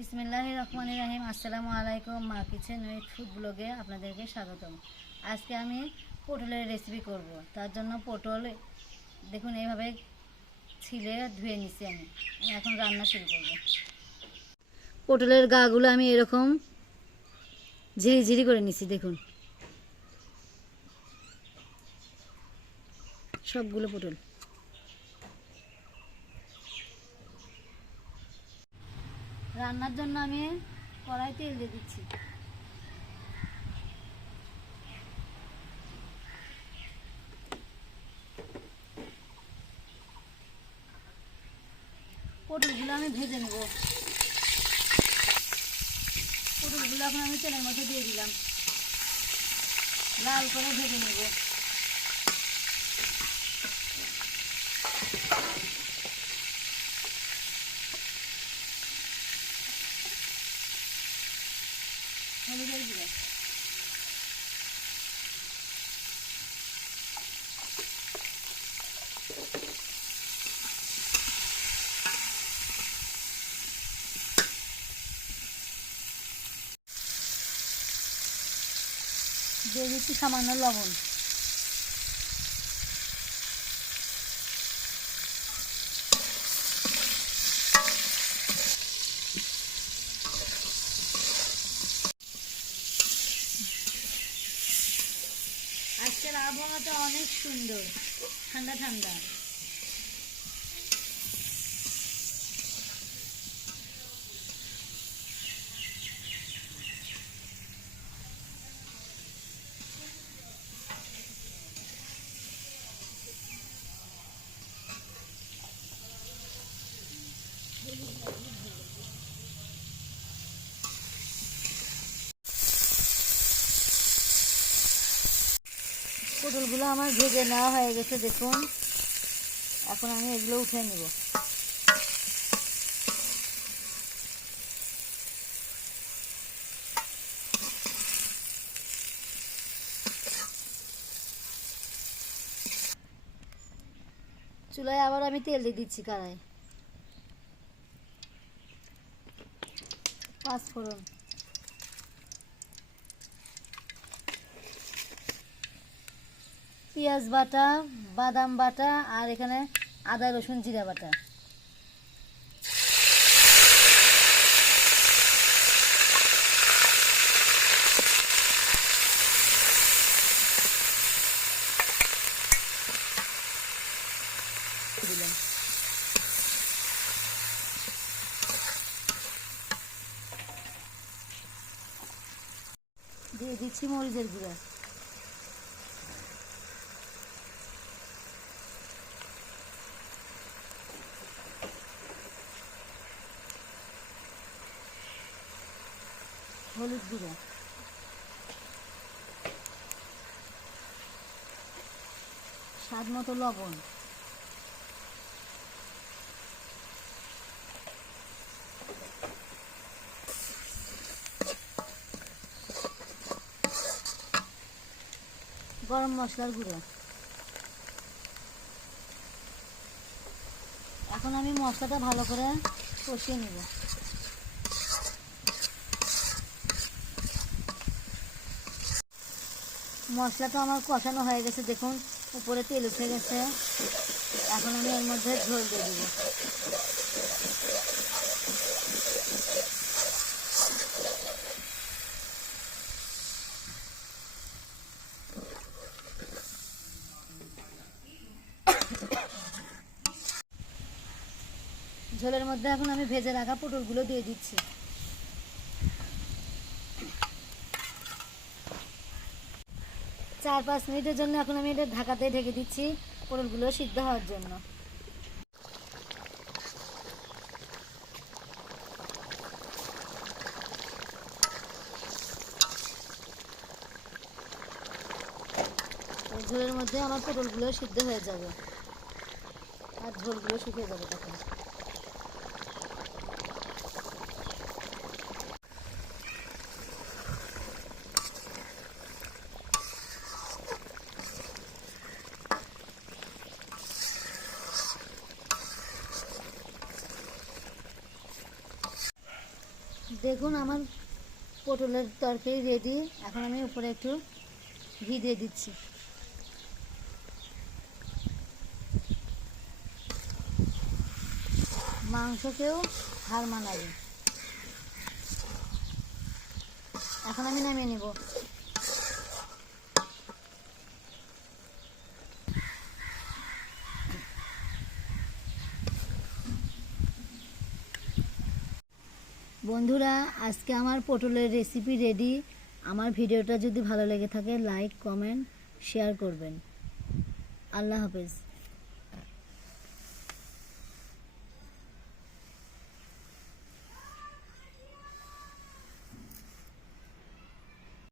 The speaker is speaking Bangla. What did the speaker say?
বিসমিল্লাহির রহমানির রহিম। আসসালামু আলাইকুম। মা কিচেন উইথ ফুড ব্লগে আপনাদেরকে স্বাগতম। আজকে আমি পটলের রেসিপি করব। তার জন্য পটল দেখুন এইভাবে ছিলে ধুয়ে নিছি। আমি এখন রান্না শুরু করব। পটলের গাগুলো আমি এরকম ঝিরি করে নিছি। দেখুন সবগুলো পটল। রান্নার জন্য আমি কড়াই তেল দিয়ে দিচ্ছি। পটলগুলো আমি ভেজে নেব। পটলগুলো এখন আমি তেলের মধ্যে দিয়ে দিলাম, লাল করে ভেজে নেব। হলুদের গুঁড়ো, দিয়ে দিচ্ছি সামান্য লবণ। আজকের আবহাওয়াটা অনেক সুন্দর, ঠান্ডা ঠান্ডা। পটলগুলো আমার ভেজে নেওয়া হয়ে গেছে দেখুন। এখন আমি এগুলো উঠে নেব। চুলায় আবার আমি তেল দিয়ে দিচ্ছি কড়াই। পাঁচফোড়ন, পেঁয়াজ বাটা, বাদাম বাটা, আর এখানে আদা রসুন জিরা বাটা। দিলাম, দিয়ে দিচ্ছি মরিচের গুঁড়া, হলুদ গুঁড়া, স্বাদ মতো লবণ, গরম মশলার গুঁড়ো। এখন আমি মশলাটা ভালো করে কষিয়ে নেব। মশলাটা আমার কষানো হয়ে গেছে দেখুন, উপরে তেল উঠে গেছে। এখন আমি এর মধ্যে ঝোল দিয়ে দেবো। ঝোলের মধ্যে এখন আমি ভেজে রাখা পটলগুলো দিয়ে দিচ্ছি। 4-5 মিনিটের জন্য এখন আমি এটা ঢাকাতে ঢেকে দিচ্ছি পটলগুলো সিদ্ধ হওয়ার জন্য। ঝোলের মধ্যে আমার পটলগুলো সিদ্ধ হয়ে যাবে আর ঝোলগুলো শুকিয়ে যাবে তখন। দেখুন আমার পটলের তরকারি রেডি। এখন আমি উপরে একটু ঘি দিয়ে দিচ্ছি। মাংসকেও হার মানাবে। এখন আমি নামিয়ে নিব। বন্ধুরা, আজকে আমার পটলের রেসিপি রেডি। আমার ভিডিওটা যদি ভালো লেগে থাকে লাইক, কমেন্ট, শেয়ার করবেন। আল্লাহ হাফেজ।